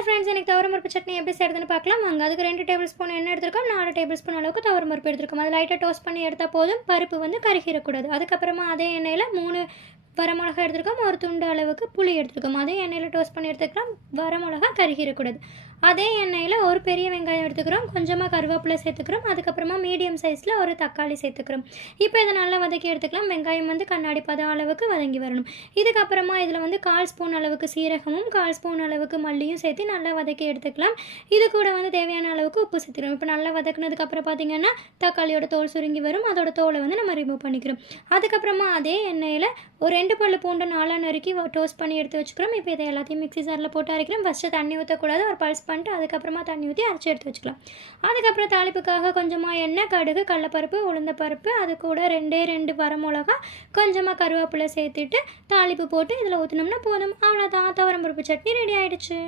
Hello friends, எனக்கு துவரம்பருப்பு சட்னி எப்படி செய்கிறதுன்னு பார்க்கலாம் வாங்க. அதுக்கு 2 டேபிள் ஸ்பூன் எண்ணெய் எடுத்துருக்கோம், 4 டேபிள் ஸ்பூன் அளவுக்கு துவரம்பருப்பு எடுத்துருக்கோம். அது லைட்டாக டோஸ்ட் பண்ணி எடுத்தால் போதும், பருப்பு வந்து கருகிடக்கூடாது. அதுக்கப்புறமா அதே எண்ணெயில் 3 வரமிளகா எடுத்துருக்கோம், ஒரு துண்டு அளவுக்கு புளி எடுத்துருக்கோம். அதே எண்ணெயில் டோஸ்ட் பண்ணி எடுத்துக்கலாம், வரமிளகா கருகிடக்கூடாது. அதே எண்ணெயில் ஒரு பெரிய வெங்காயம் எடுத்துக்கிறோம், கொஞ்சமாக கருவேப்பிலை சேர்த்துக்கிறோம், அதுக்கப்புறமா மீடியம் சைஸில் ஒரு தக்காளி சேர்த்துக்கிறோம். இப்போ இதை நல்லா வதக்கி எடுத்துக்கலாம். வெங்காயம் வந்து கண்ணாடி பதம் அளவுக்கு வதங்கி வரணும். இதுக்கப்புறமா இதில் வந்து 1/4 ஸ்பூன் அளவுக்கு சீரகமும் 1/4 ஸ்பூன் அளவுக்கு மல்லியும் சேர்த்து நல்லா வதக்கி எடுத்துக்கலாம். இது கூட வந்து தேவையான அளவுக்கு உப்பு சேர்த்துக்கிறோம். இப்போ நல்லா வதக்குனதுக்கப்புறம் பார்த்திங்கன்னா தக்காளியோட தோல் சுருங்கி வரும், அதோட தோலை வந்து நம்ம ரிமூவ் பண்ணிக்கிறோம். அதுக்கப்புறமா அதே எண்ணெயில் ஒரு 2 பல்லு பூண்டு 4 நறுக்கி டோஸ்ட் பண்ணி எடுத்து வச்சுக்கிறோம். இப்போ இதை எல்லாத்தையும் மிக்ஸி ஜாரில் போட்டு அரைக்கிறோம். ஃபஸ்ட்டு தண்ணி ஊற்றக்கூடாது, ஒரு பல்ஸ் பண்ணிட்டு அதுக்கப்புறமா தண்ணி ஊற்றி அரைச்சி எடுத்து வச்சுக்கலாம். அதுக்கப்புறம் தாளிப்புக்காக கொஞ்சமாக எண்ணெய், கடுகு, கடலைப்பருப்பு, உளுந்தப்பருப்பு, அது கூட 2 வரமிளகா, கொஞ்சமாக கருவேப்பிலை சேர்த்துட்டு தாளிப்பு போட்டு இதில் ஊற்றினோம்னா போதும். அவ்வளோதான், துவரம்பருப்பு சட்னி ரெடி ஆகிடுச்சு.